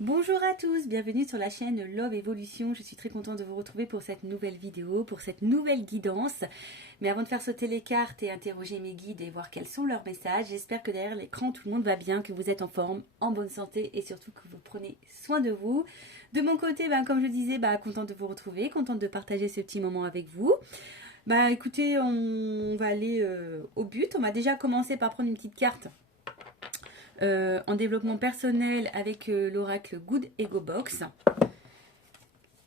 Bonjour à tous, bienvenue sur la chaîne Love Evolution. Je suis très contente de vous retrouver pour cette nouvelle vidéo, pour cette nouvelle guidance. Mais avant de faire sauter les cartes et interroger mes guides et voir quels sont leurs messages, j'espère que derrière l'écran tout le monde va bien, que vous êtes en forme, en bonne santé et surtout que vous prenez soin de vous. De mon côté, comme je disais, contente de vous retrouver, contente de partager ce petit moment avec vous. Écoutez, on va aller au but. On va déjà commencer par prendre une petite carte en développement personnel avec l'oracle Good Ego Box.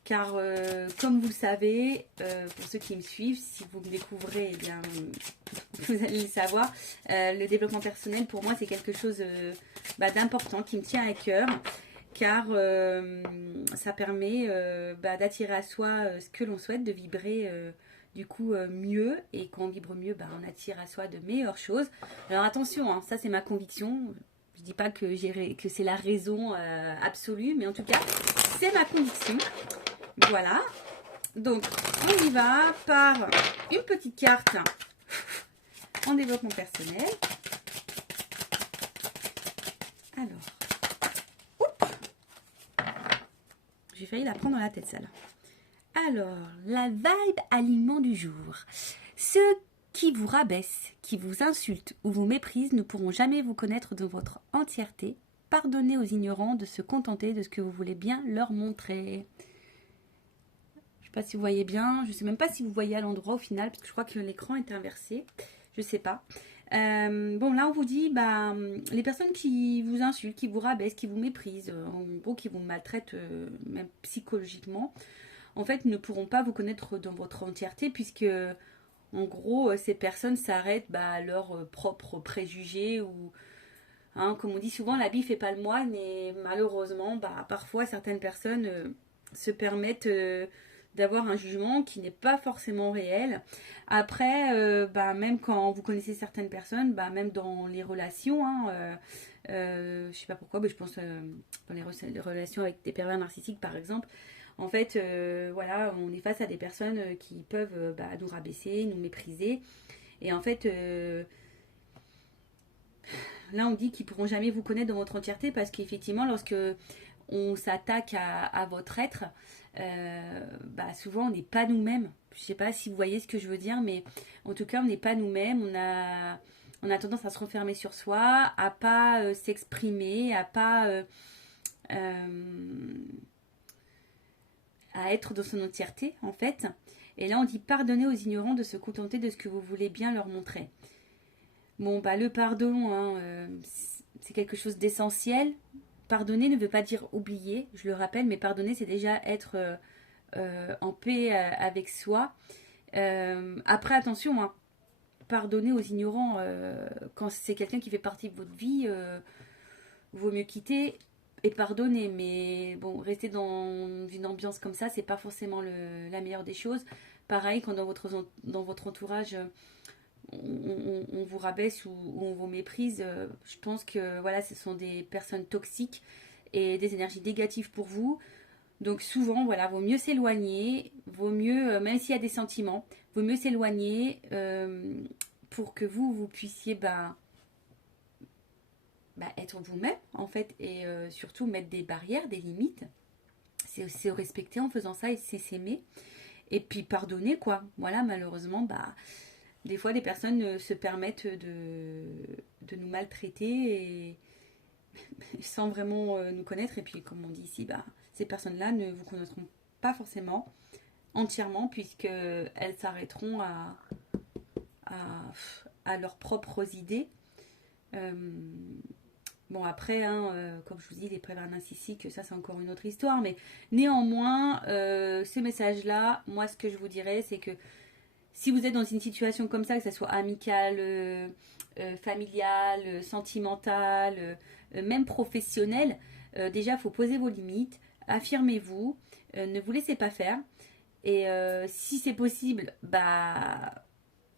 Car comme vous le savez, pour ceux qui me suivent, si vous me découvrez, eh bien, vous allez le savoir, le développement personnel pour moi c'est quelque chose d'important qui me tient à cœur. Car ça permet d'attirer à soi ce que l'on souhaite, de vibrer mieux. Et quand on vibre mieux, on attire à soi de meilleures choses. Alors attention, hein, ça c'est ma conviction. Je dis pas que c'est la raison absolue, mais en tout cas, c'est ma conviction. Voilà. Donc, on y va par une petite carte en développement personnel. Alors, j'ai failli la prendre dans la tête, celle-là. Alors, la vibe aliment du jour. Ceux qui vous rabaissent, qui vous insultent ou vous méprisent ne pourront jamais vous connaître de votre entièreté. Pardonnez aux ignorants de se contenter de ce que vous voulez bien leur montrer. Je ne sais pas si vous voyez bien. Je ne sais même pas si vous voyez à l'endroit au final, parce que je crois que l'écran est inversé. Je ne sais pas. Là on vous dit, les personnes qui vous insultent, qui vous rabaissent, qui vous méprisent, en gros qui vous maltraitent même psychologiquement, en fait ne pourront pas vous connaître dans votre entièreté, puisque en gros ces personnes s'arrêtent à leurs propres préjugés ou comme on dit souvent, l'habit fait pas le moine. Et malheureusement parfois certaines personnes se permettent d'avoir un jugement qui n'est pas forcément réel. Après, même quand vous connaissez certaines personnes, même dans les relations, je sais pas pourquoi, mais je pense dans les relations avec des pervers narcissiques par exemple, en fait, on est face à des personnes qui peuvent nous rabaisser, nous mépriser. Et en fait, là on dit qu'ils pourront jamais vous connaître dans votre entièreté, parce qu'effectivement, lorsque on s'attaque à votre être, souvent on n'est pas nous-mêmes. Je sais pas si vous voyez ce que je veux dire, mais en tout cas on n'est pas nous-mêmes. On a tendance à se refermer sur soi, à pas s'exprimer, à pas à être dans son entièreté en fait. Et là on dit pardonner aux ignorants de se contenter de ce que vous voulez bien leur montrer. Le pardon, c'est quelque chose d'essentiel. Pardonner ne veut pas dire oublier, je le rappelle, mais pardonner, c'est déjà être en paix avec soi. Après, attention, pardonner aux ignorants, quand c'est quelqu'un qui fait partie de votre vie, vaut mieux quitter et pardonner. Mais bon, rester dans une ambiance comme ça, c'est pas forcément la meilleure des choses. Pareil, quand dans votre entourage, on vous rabaisse ou on vous méprise, je pense que ce sont des personnes toxiques et des énergies négatives pour vous. Donc souvent, vaut mieux s'éloigner, vaut mieux, même s'il y a des sentiments, vaut mieux s'éloigner pour que vous puissiez être vous-même en fait, et surtout mettre des barrières, des limites. C'est se respecter en faisant ça, et c'est s'aimer. Et puis pardonner, quoi. Voilà, malheureusement, des fois, les personnes se permettent de nous maltraiter sans vraiment nous connaître. Et puis, comme on dit ici, ces personnes-là ne vous connaîtront pas forcément entièrement, puisqu'elles s'arrêteront à leurs propres idées. Après, comme je vous dis, les pervers narcissiques, ça c'est encore une autre histoire. Mais néanmoins, ce message-là, moi ce que je vous dirais, c'est que si vous êtes dans une situation comme ça, que ce soit amicale, familiale, sentimentale, même professionnelle, déjà il faut poser vos limites, affirmez-vous, ne vous laissez pas faire. Et si c'est possible,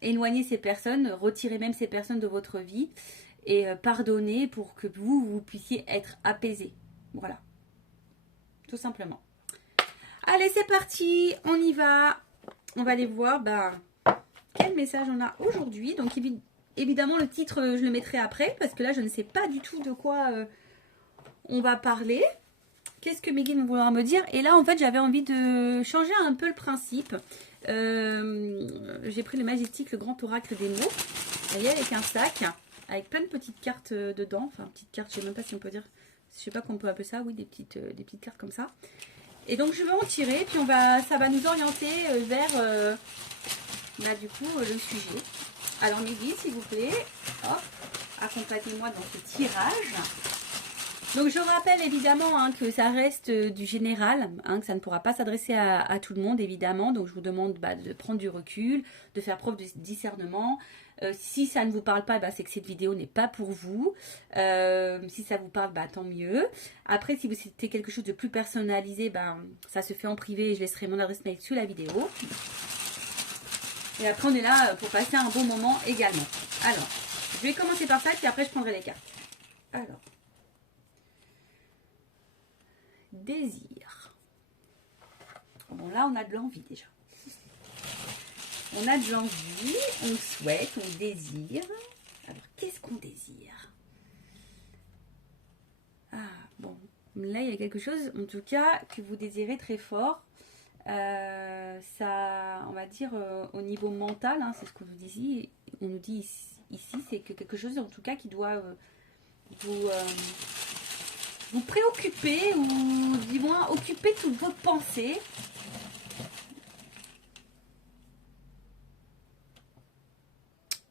éloignez ces personnes, retirez même ces personnes de votre vie et pardonnez pour que vous puissiez être apaisé. Voilà, tout simplement. Allez, c'est parti, on y va. On va aller voir quel message on a aujourd'hui. Donc évidemment le titre je le mettrai après, parce que là je ne sais pas du tout de quoi on va parler. qu'est-ce que mes guides vont vouloir me dire? Et là, en fait, j'avais envie de changer un peu le principe. J'ai pris le Majestic, le grand oracle des mots. Vous voyez, avec un sac, avec plein de petites cartes dedans. Enfin, petites cartes, je sais même pas si on peut dire. Je sais pas qu'on peut appeler ça. Oui, des petites cartes comme ça. Et donc, je vais en tirer. Puis, ça va nous orienter vers, du coup, le sujet. Alors, mes guides, s'il vous plaît. Hop, accompagnez-moi dans ce tirage. Donc je rappelle évidemment que ça reste du général, que ça ne pourra pas s'adresser à tout le monde évidemment. Donc je vous demande de prendre du recul, de faire preuve de discernement. Si ça ne vous parle pas, c'est que cette vidéo n'est pas pour vous. Si ça vous parle, tant mieux. Après, si vous souhaitez quelque chose de plus personnalisé, ça se fait en privé et je laisserai mon adresse mail sous la vidéo. Et après, on est là pour passer un bon moment également. Alors, je vais commencer par ça, puis après, je prendrai les cartes. Alors. Désir. Bon, là, on a de l'envie déjà. On a de l'envie, on souhaite, on désire. Alors, qu'est-ce qu'on désire? Ah, bon. Là, il y a quelque chose, en tout cas, que vous désirez très fort. Ça, on va dire, au niveau mental, c'est ce qu'on nous dit. On nous dit ici, c'est que quelque chose, en tout cas, qui doit vous préoccuper ou du moins occuper toutes vos pensées.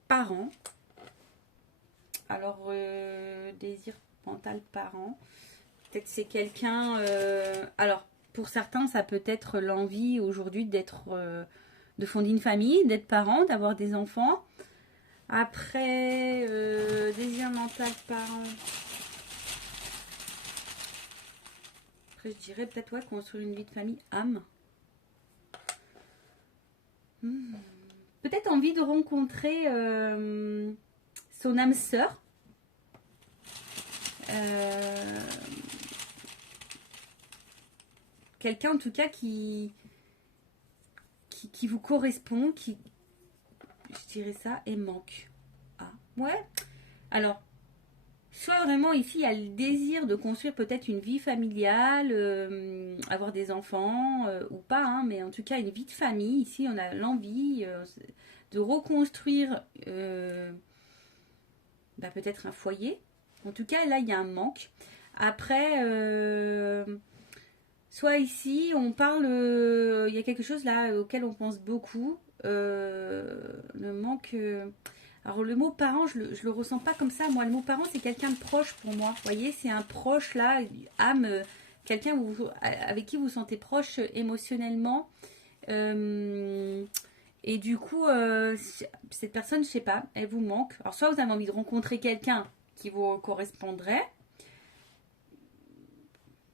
Parents. Alors, désir mental parent. Peut-être c'est quelqu'un... alors, pour certains, ça peut être l'envie aujourd'hui d'être... de fonder une famille, d'être parent, d'avoir des enfants. Après, désir mental parent... Après, je dirais peut-être construire une vie de famille, âme. Peut-être envie de rencontrer son âme sœur. Quelqu'un en tout cas qui vous correspond, je dirais ça, et manque. Ah, ouais. Alors, soit vraiment ici, il y a le désir de construire peut-être une vie familiale, avoir des enfants ou pas, mais en tout cas une vie de famille. Ici, on a l'envie de reconstruire peut-être un foyer. En tout cas, là, il y a un manque. Après, soit ici, on parle, il y a quelque chose là auquel on pense beaucoup. Le manque... alors le mot parent, je le ressens pas comme ça. Moi, le mot parent, c'est quelqu'un de proche pour moi. Vous voyez, c'est un proche là, âme, quelqu'un avec qui vous vous sentez proche émotionnellement. Et du coup, cette personne, je sais pas, elle vous manque. Alors soit vous avez envie de rencontrer quelqu'un qui vous correspondrait.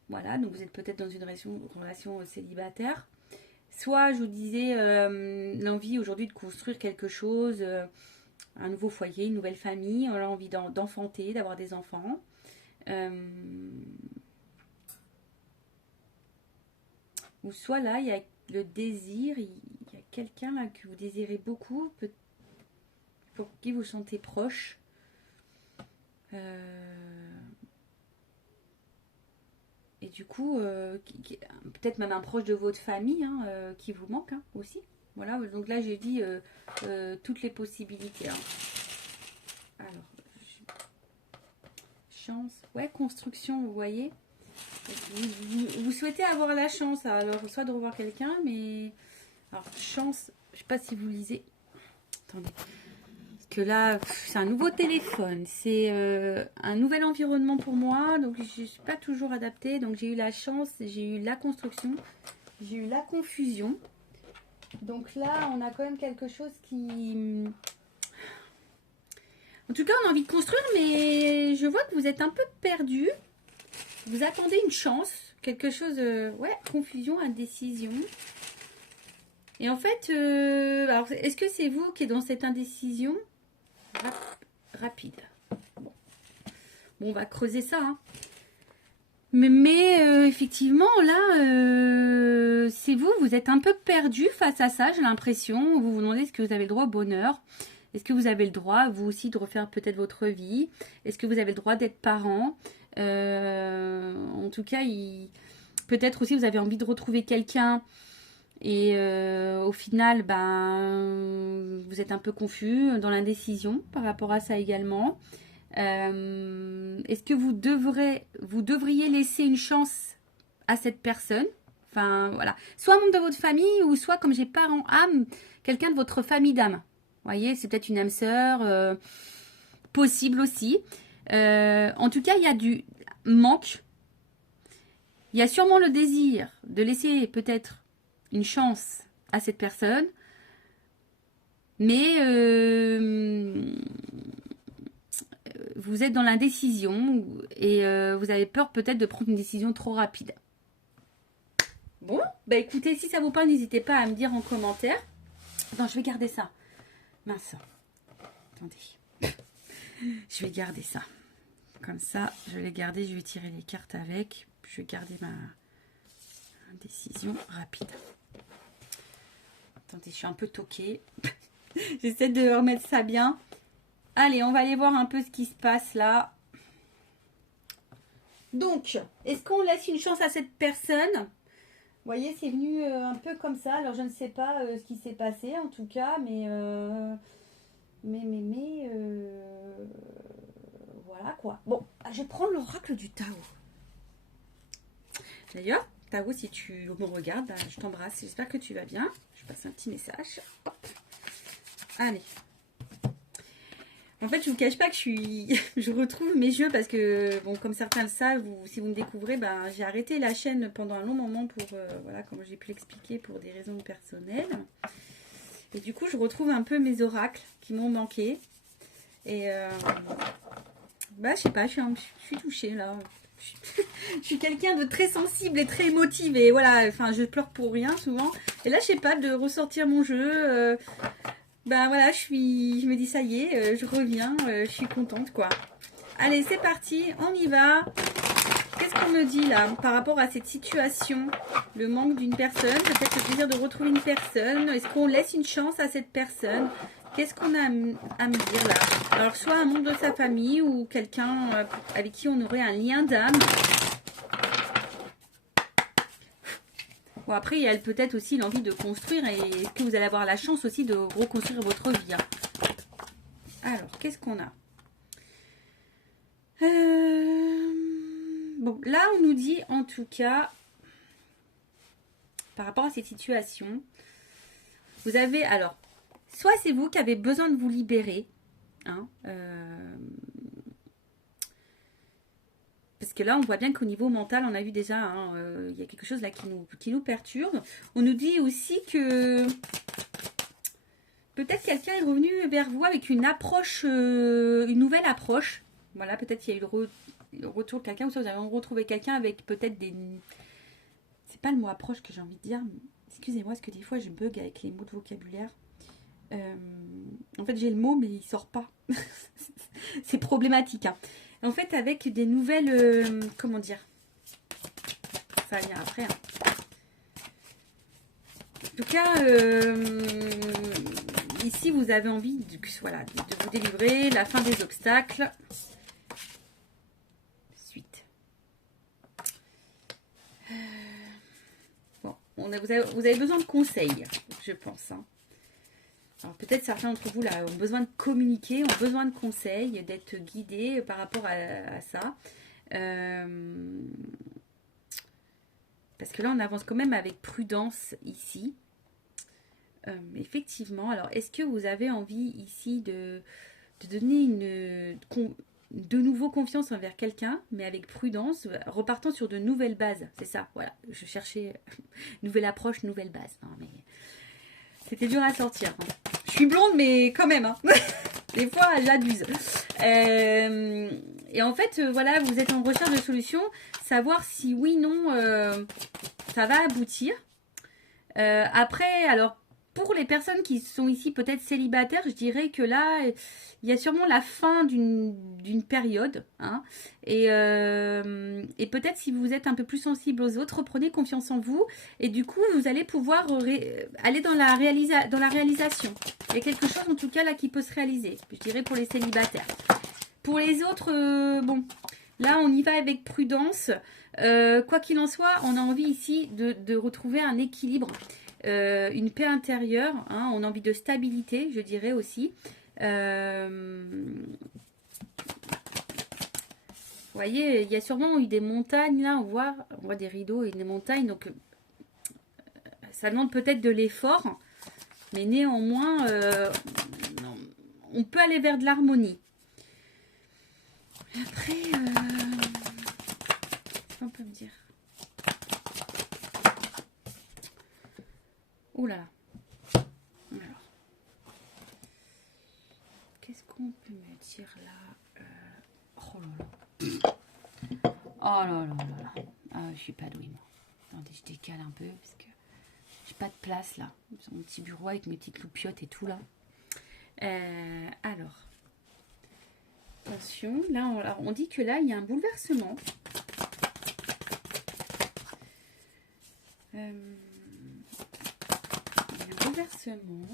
Voilà, donc vous êtes peut-être dans une relation célibataire. Soit, je vous disais, l'envie aujourd'hui de construire quelque chose... un nouveau foyer, une nouvelle famille, on a envie d'enfanter, d'avoir des enfants. Ou soit là, il y a le désir, il y a quelqu'un là que vous désirez beaucoup, pour qui vous sentez proche. Et du coup, peut-être même un proche de votre famille qui vous manque aussi. Voilà, donc là j'ai dit toutes les possibilités. Alors, chance, ouais, construction, vous voyez. Vous souhaitez avoir la chance, alors soit de revoir quelqu'un, mais alors chance, je sais pas si vous lisez. Attendez, parce que là c'est un nouveau téléphone, c'est un nouvel environnement pour moi, donc je suis pas toujours adaptée. Donc j'ai eu la chance, j'ai eu la construction, j'ai eu la confusion. Donc là, on a quand même quelque chose qui... En tout cas, on a envie de construire, mais je vois que vous êtes un peu perdu. Vous attendez une chance, quelque chose... ouais, confusion, indécision. Et en fait, alors, est-ce que c'est vous qui êtes dans cette indécision rapide? Bon, on va creuser ça, Mais effectivement, là, c'est vous êtes un peu perdu face à ça, j'ai l'impression. Vous vous demandez est-ce que vous avez le droit au bonheur? Est-ce que vous avez le droit, vous aussi, de refaire peut-être votre vie? Est-ce que vous avez le droit d'être parent? En tout cas, peut-être aussi vous avez envie de retrouver quelqu'un et au final, ben, vous êtes un peu confus, dans l'indécision par rapport à ça également. Est-ce que vous devriez laisser une chance à cette personne? Enfin, voilà. Soit un membre de votre famille ou soit, comme j'ai pas en âme, quelqu'un de votre famille d'âme. Vous voyez, c'est peut-être une âme sœur, possible aussi. En tout cas, il y a du manque. Il y a sûrement le désir de laisser peut-être une chance à cette personne. Mais vous êtes dans l'indécision et vous avez peur peut-être de prendre une décision trop rapide. Bon, bah écoutez, si ça vous parle, n'hésitez pas à me dire en commentaire. Non, je vais garder ça. Mince. Attendez. Je vais garder ça. Comme ça, je vais les garder. Je vais tirer les cartes avec. Je vais garder ma décision rapide. Attendez, je suis un peu toquée. J'essaie de remettre ça bien. Allez, on va aller voir un peu ce qui se passe là. Donc, est-ce qu'on laisse une chance à cette personne ? Vous voyez, c'est venu un peu comme ça. Alors, je ne sais pas ce qui s'est passé, en tout cas, mais voilà, quoi. Bon, je vais prendre l'oracle du Tao. D'ailleurs, Tao, si tu me regardes, je t'embrasse. J'espère que tu vas bien. Je passe un petit message. Hop. Allez. En fait, je ne vous cache pas que je retrouve mes jeux parce que, bon, comme certains le savent, si vous me découvrez, ben, j'ai arrêté la chaîne pendant un long moment pour, voilà, comme j'ai pu l'expliquer, pour des raisons personnelles. Et du coup, je retrouve un peu mes oracles qui m'ont manqué. Et, bah, je sais pas, je suis touchée, là. Je suis quelqu'un de très sensible et très émotive. Et voilà, enfin, je pleure pour rien, souvent. Et là, je sais pas, de ressortir mon jeu... ben voilà, je me dis ça y est, je reviens, je suis contente quoi. Allez, c'est parti, on y va. Qu'est-ce qu'on me dit là par rapport à cette situation? Le manque d'une personne, peut-être le plaisir de retrouver une personne. Est-ce qu'on laisse une chance à cette personne? Qu'est-ce qu'on a à me dire là? Alors, soit un membre de sa famille ou quelqu'un avec qui on aurait un lien d'âme. Bon, après, il y a peut-être aussi l'envie de construire et est-ce que vous allez avoir la chance aussi de reconstruire votre vie. Alors, qu'est-ce qu'on a? Bon, là, on nous dit, en tout cas, par rapport à cette situation, vous avez, alors, soit c'est vous qui avez besoin de vous libérer, hein, parce que là, on voit bien qu'au niveau mental, on a vu déjà, hein, il y a quelque chose là qui nous perturbe. On nous dit aussi que peut-être quelqu'un est revenu vers vous avec une approche, une nouvelle approche. Voilà, peut-être qu'il y a eu le retour de quelqu'un, ou soit vous avez retrouvé quelqu'un avec peut-être des... C'est pas le mot approche que j'ai envie de dire. Excusez-moi, parce que des fois, je bug avec les mots de vocabulaire. En fait, j'ai le mot, mais il sort pas. C'est problématique, hein. En fait, avec des nouvelles... comment dire? Ça vient après. Hein. En tout cas, ici, vous avez envie voilà, de vous délivrer, la fin des obstacles. Suite. Bon, vous avez besoin de conseils, je pense. Hein. Alors peut-être certains d'entre vous là ont besoin de communiquer, ont besoin de conseils, d'être guidés par rapport à ça. Parce que là on avance quand même avec prudence ici. Effectivement, alors est-ce que vous avez envie ici de donner de nouveau confiance envers quelqu'un, mais avec prudence, repartant sur de nouvelles bases. C'est ça, voilà. Je cherchais nouvelle approche, nouvelle base. Non, mais c'était dur à sortir. Hein. Je suis blonde, mais quand même. Hein. Des fois, j'abuse. Et en fait, voilà, vous êtes en recherche de solutions. Savoir si oui, non, ça va aboutir. Après, alors, pour les personnes qui sont ici peut-être célibataires, je dirais que là, il y a sûrement la fin d'une période. Hein, et peut-être si vous êtes un peu plus sensible aux autres, prenez confiance en vous. Et du coup, vous allez pouvoir aller dans la réalisation. Il y a quelque chose en tout cas là qui peut se réaliser. Je dirais pour les célibataires. Pour les autres, bon, Là, on y va avec prudence. Quoi qu'il en soit, on a envie ici de retrouver un équilibre, une paix intérieure. Hein, on a envie de stabilité, je dirais aussi. Vous voyez, il y a sûrement eu des montagnes, là, on voit des rideaux et des montagnes, donc ça demande peut-être de l'effort, mais néanmoins, on peut aller vers de l'harmonie. Après, qu'est-ce qu'on peut me dire? Ouh là là. Alors, qu'est-ce qu'on peut me dire là? Oh là là. Oh là là là là. Ah, je suis pas douée, moi. Attendez, je décale un peu parce que j'ai pas de place là. Sur mon petit bureau avec mes petites loupiottes et tout là. Alors, attention. Là, on dit que là, il y a un bouleversement. Il y a un bouleversement.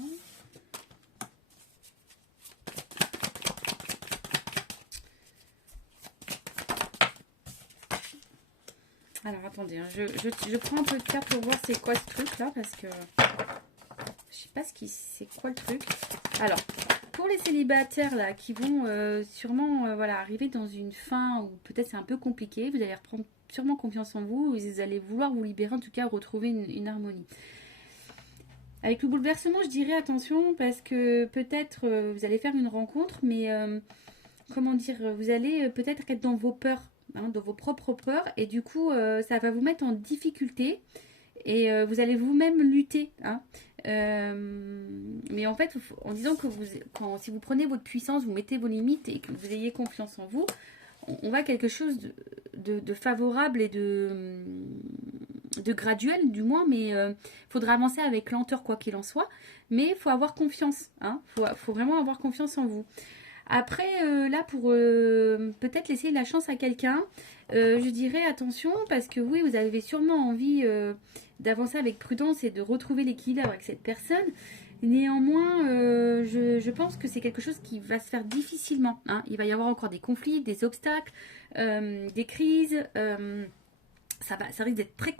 Alors attendez, hein, je prends un peu de carte pour voir c'est quoi ce truc là parce que je sais pas c'est quoi le truc. Alors pour les célibataires là qui vont sûrement voilà, arriver dans une fin où peut-être c'est un peu compliqué, vous allez reprendre sûrement confiance en vous, vous allez vouloir vous libérer, en tout cas retrouver une harmonie. Avec le bouleversement, je dirais attention parce que peut-être vous allez faire une rencontre, mais comment dire, vous allez peut-être être dans vos peurs. Hein, dans vos propres peurs et du coup ça va vous mettre en difficulté et vous allez vous-même lutter hein. Mais en fait en disant que si vous prenez votre puissance, vous mettez vos limites et que vous ayez confiance en vous, on va quelque chose de favorable et de graduel du moins, mais il faudra avancer avec lenteur quoi qu'il en soit, mais il faut avoir confiance hein. Faut vraiment avoir confiance en vous. Après, là, pour peut-être laisser la chance à quelqu'un, je dirais attention parce que oui, vous avez sûrement envie d'avancer avec prudence et de retrouver l'équilibre avec cette personne. Néanmoins, je pense que c'est quelque chose qui va se faire difficilement. Hein. Il va y avoir encore des conflits, des obstacles, des crises. Ça risque d'être très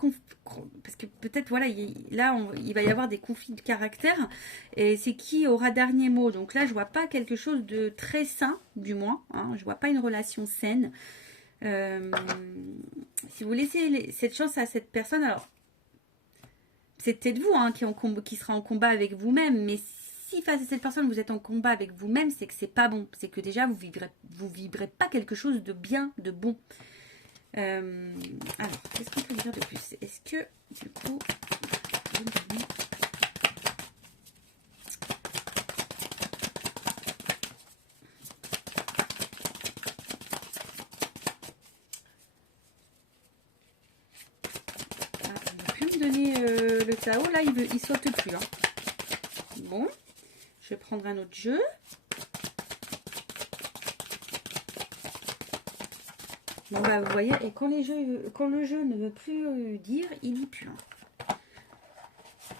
parce que peut-être voilà il va y avoir des conflits de caractère et c'est qui aura dernier mot. Donc là je vois pas quelque chose de très sain du moins hein, je vois pas une relation saine. Si vous laissez cette chance à cette personne, alors c'est peut-être vous hein, qui sera en combat avec vous-même, mais si face à cette personne vous êtes en combat avec vous-même, c'est que c'est pas bon, c'est que déjà vous vivrez pas quelque chose de bien, de bon. Alors, qu'est-ce qu'on peut dire de plus? Est-ce que, du coup, on ne va plus me donner le Tao. Là, il saute plus. Hein. Bon, je vais prendre un autre jeu. Bon, bah, vous voyez, et quand le jeu ne veut plus dire, il dit plus. Hein.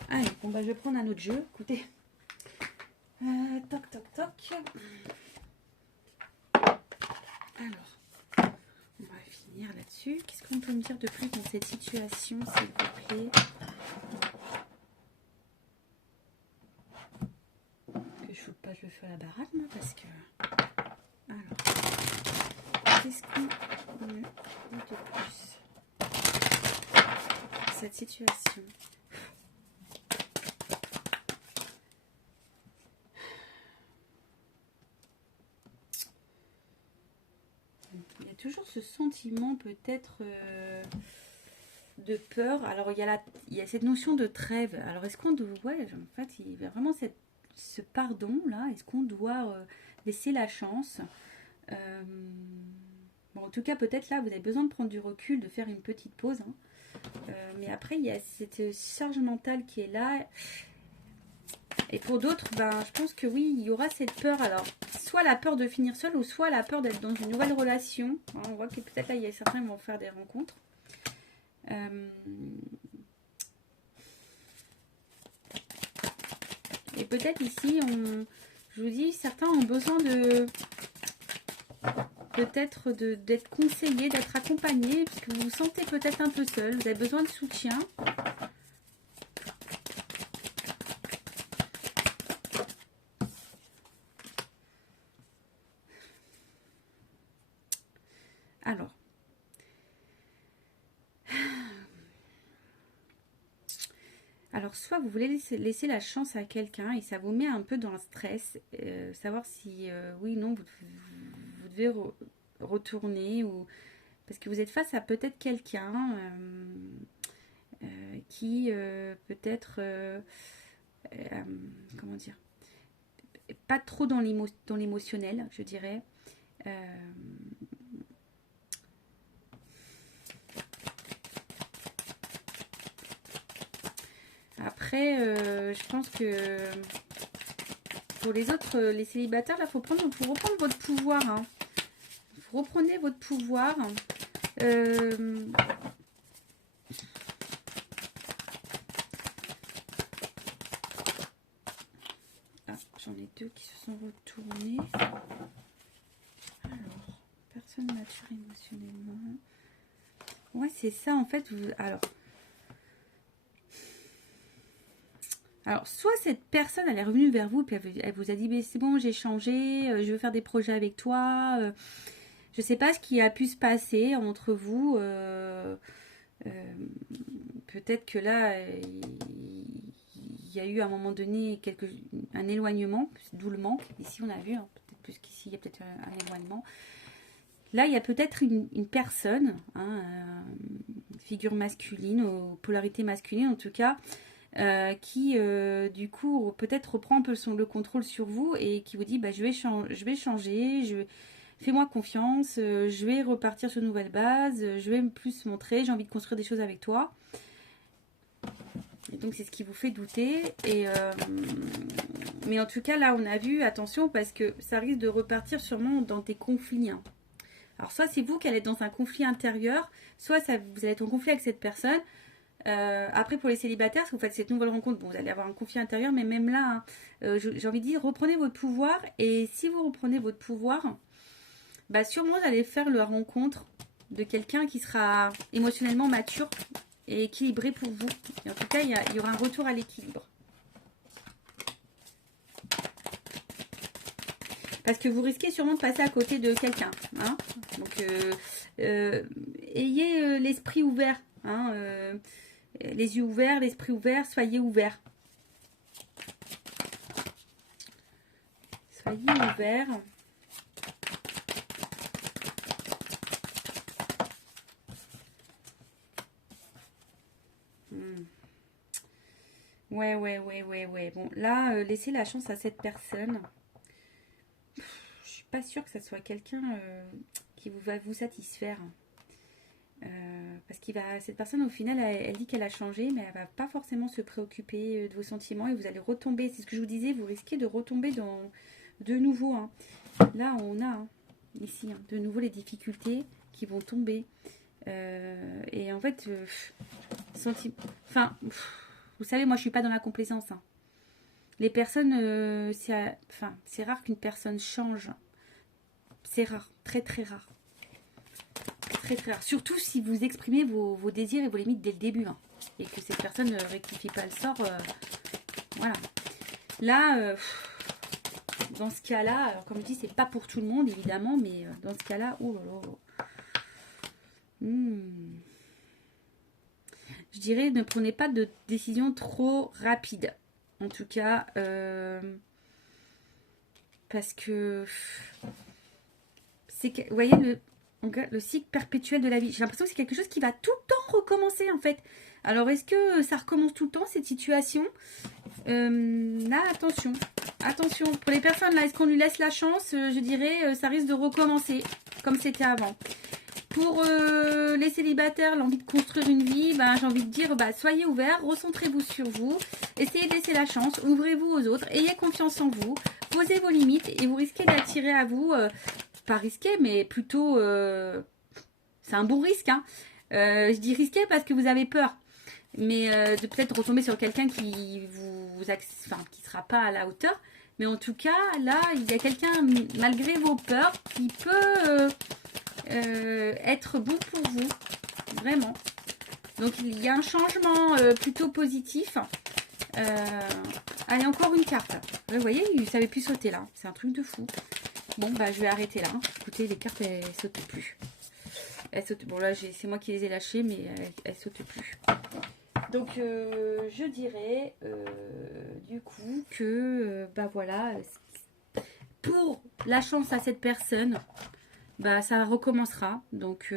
Allez, bon, bah, je vais prendre un autre jeu. Écoutez. Toc, toc, toc. Alors, on va finir là-dessus. Qu'est-ce qu'on peut me dire de plus dans cette situation, s'il vous plaît? Que je ne foute pas le feu à la baraque, moi, parce que... Alors, qu'est-ce qu'on peut me dire de plus dans cette situation? Il y a toujours ce sentiment peut-être de peur. Alors il y a cette notion de trêve. Alors est-ce qu'on doit, ouais, en fait, il y a vraiment ce pardon là. Est-ce qu'on doit laisser la chance? Bon, en tout cas, peut-être là, vous avez besoin de prendre du recul, de faire une petite pause. Hein. Mais après, il y a cette charge mentale qui est là. Et pour d'autres, ben, je pense que oui, il y aura cette peur. Alors, soit la peur de finir seul, ou soit la peur d'être dans une nouvelle relation. Hein, on voit que peut-être là, il y a certains qui vont faire des rencontres. Et peut-être ici, je vous dis, certains ont besoin de peut-être d'être conseillé, d'être accompagné, puisque vous vous sentez peut-être un peu seul, vous avez besoin de soutien. Alors, soit vous voulez laisser la chance à quelqu'un et ça vous met un peu dans le stress, savoir si oui, non, vous devez retourner, ou parce que vous êtes face à peut-être quelqu'un qui peut-être, comment dire, pas trop dans l'émotionnel, je dirais. Après, je pense que pour les autres, les célibataires, là, faut reprendre votre pouvoir. Hein. Vous reprenez votre pouvoir. Ah, j'en ai deux qui se sont retournés. Alors, personne mature émotionnellement. Ouais, c'est ça, en fait. Alors, soit cette personne, elle est revenue vers vous, puis elle vous a dit, c'est bon, j'ai changé, je veux faire des projets avec toi. Je ne sais pas ce qui a pu se passer entre vous. Peut-être que là, il y a eu à un moment donné un éloignement, d'où le manque. Ici, on a vu, hein, peut-être plus qu'ici, il y a peut-être un éloignement. Là, il y a peut-être une personne, hein, figure masculine, aux polarités masculines en tout cas, qui du coup peut-être reprend un peu le contrôle sur vous et qui vous dit je vais changer, fais-moi confiance, je vais repartir sur une nouvelle base, je vais plus montrer, j'ai envie de construire des choses avec toi. Et donc c'est ce qui vous fait douter. Mais en tout cas là on a vu, attention, parce que ça risque de repartir sûrement dans des conflits. Hein. Alors soit c'est vous qui allez être dans un conflit intérieur, soit vous allez être en conflit avec cette personne. Après pour les célibataires, si vous faites cette nouvelle rencontre, bon, vous allez avoir un conflit intérieur, mais même là, hein, j'ai envie de dire, reprenez votre pouvoir. Et si vous reprenez votre pouvoir, sûrement vous allez faire la rencontre de quelqu'un qui sera émotionnellement mature et équilibré pour vous. Et en tout cas, il y aura un retour à l'équilibre. Parce que vous risquez sûrement de passer à côté de quelqu'un. Hein. Donc, ayez l'esprit ouvert. Hein, les yeux ouverts, l'esprit ouvert, soyez ouverts. Soyez ouverts. Ouais. Bon, là, laissez la chance à cette personne. Je suis pas sûre que ça soit quelqu'un qui va vous satisfaire. Parce cette personne au final elle dit qu'elle a changé, mais elle va pas forcément se préoccuper de vos sentiments et vous allez retomber, c'est ce que je vous disais, vous risquez de retomber de nouveau. Hein. Là on a ici de nouveau les difficultés qui vont tomber. Et en fait, vous savez, moi je suis pas dans la complaisance. Hein. Les personnes, c'est rare qu'une personne change. C'est rare, très très rare. Très très rare. Surtout si vous exprimez vos désirs et vos limites dès le début. Hein, et que cette personne ne rectifie pas le sort. Voilà. Là, dans ce cas-là, alors comme je dis, c'est pas pour tout le monde évidemment, mais dans ce cas-là, oh là là. Je dirais, ne prenez pas de décision trop rapide. En tout cas, parce que vous voyez le cycle perpétuel de la vie. J'ai l'impression que c'est quelque chose qui va tout le temps recommencer en fait. Alors est-ce que ça recommence tout le temps cette situation? Là, attention. Attention. Pour les personnes là, est-ce qu'on lui laisse la chance? Je dirais, ça risque de recommencer comme c'était avant. Pour les célibataires, l'envie de construire une vie, j'ai envie de dire, soyez ouverts, recentrez-vous sur vous, essayez de laisser la chance, ouvrez-vous aux autres, ayez confiance en vous, posez vos limites et vous risquez d'attirer à vous, pas risqué, mais plutôt, c'est un bon risque. Hein. Je dis risqué parce que vous avez peur, mais de peut-être retomber sur quelqu'un qui qui sera pas à la hauteur. Mais en tout cas, là, il y a quelqu'un, malgré vos peurs, qui peut être bon pour vous. Vraiment. Donc, il y a un changement plutôt positif. Allez, encore une carte. Vous voyez, il ne savait plus sauter là. C'est un truc de fou. Bon, bah, je vais arrêter là. Écoutez, les cartes, elles ne sautent plus. Bon, là, c'est moi qui les ai lâchées, mais elles ne sautent plus. Donc, je dirais, du coup, que, bah voilà, pour la chance à cette personne, bah ça recommencera. Donc,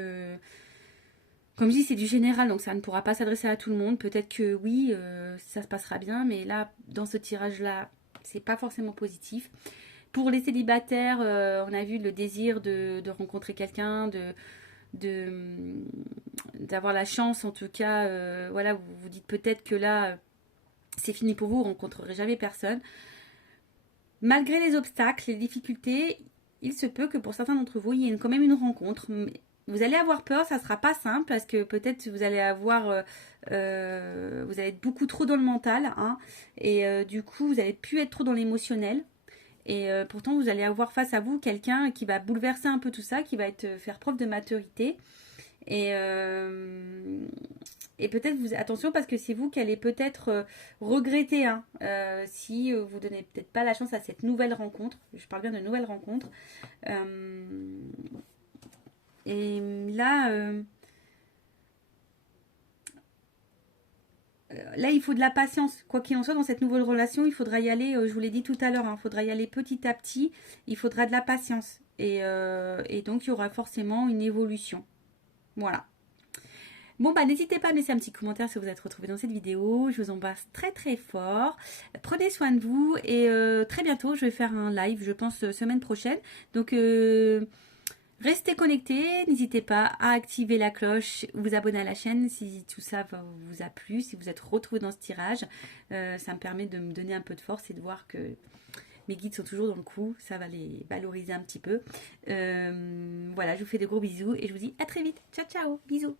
comme je dis, c'est du général, donc ça ne pourra pas s'adresser à tout le monde. Peut-être que oui, ça se passera bien, mais là, dans ce tirage-là, c'est pas forcément positif. Pour les célibataires, on a vu le désir de rencontrer quelqu'un, d'avoir la chance, en tout cas, voilà, vous vous dites peut-être que là, c'est fini pour vous, vous ne rencontrerez jamais personne. Malgré les obstacles, les difficultés, il se peut que pour certains d'entre vous, il y ait quand même une rencontre. Vous allez avoir peur, ça ne sera pas simple parce que peut-être vous allez avoir, vous allez être beaucoup trop dans le mental, hein, et du coup, vous allez plus être trop dans l'émotionnel. Et pourtant, vous allez avoir face à vous quelqu'un qui va bouleverser un peu tout ça, qui va faire preuve de maturité. Et peut-être attention parce que c'est vous qui allez peut-être regretter, hein, si vous donnez peut-être pas la chance à cette nouvelle rencontre. Je parle bien de nouvelle rencontre. Et là, là, il faut de la patience. Quoi qu'il en soit, dans cette nouvelle relation, il faudra y aller, je vous l'ai dit tout à l'heure, hein, il faudra y aller petit à petit. Il faudra de la patience. Et donc, il y aura forcément une évolution. Voilà. Bon, bah n'hésitez pas à me laisser un petit commentaire si vous êtes retrouvés dans cette vidéo. Je vous embrasse très très fort. Prenez soin de vous et très bientôt, je vais faire un live, je pense, semaine prochaine. Donc, restez connectés. N'hésitez pas à activer la cloche, vous abonner à la chaîne si tout ça vous a plu, si vous êtes retrouvés dans ce tirage. Ça me permet de me donner un peu de force et de voir que mes guides sont toujours dans le coup. Ça va les valoriser un petit peu. Voilà, je vous fais de gros bisous et je vous dis à très vite. Ciao, ciao. Bisous.